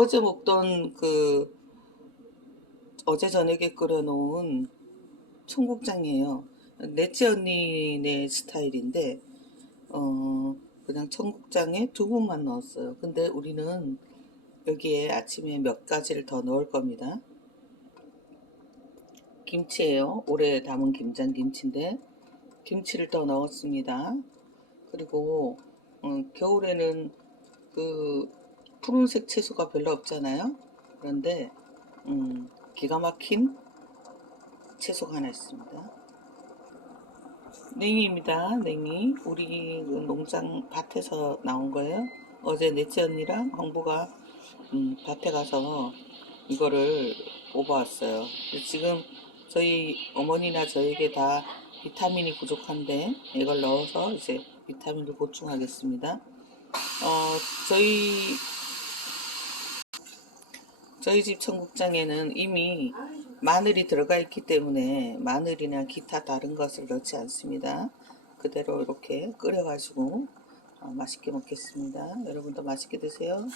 어제 먹던 그 어제 저녁에 끓여놓은 청국장이에요. 넷째 언니네 스타일인데 어 그냥 청국장에 두부만 넣었어요. 근데 우리는 여기에 아침에 몇 가지를 더 넣을 겁니다. 김치예요. 올해 담은 김장 김치인데 김치를 더 넣었습니다. 그리고 어, 겨울에는 그 푸른색 채소가 별로 없잖아요. 그런데 음, 기가 막힌 채소가 하나 있습니다. 냉이입니다. 냉이. 우리 그 농장 밭에서 나온 거예요. 어제 넷째 언니랑 황부가 음, 밭에 가서 이거를 뽑아왔어요. 지금 저희 어머니나 저에게 다 비타민이 부족한데 이걸 넣어서 이제 비타민을 보충하겠습니다. 어, 저희 저희 집 청국장에는 이미 마늘이 들어가 있기 때문에 마늘이나 기타 다른 것을 넣지 않습니다. 그대로 이렇게 끓여가지고 어, 맛있게 먹겠습니다. 여러분도 맛있게 드세요.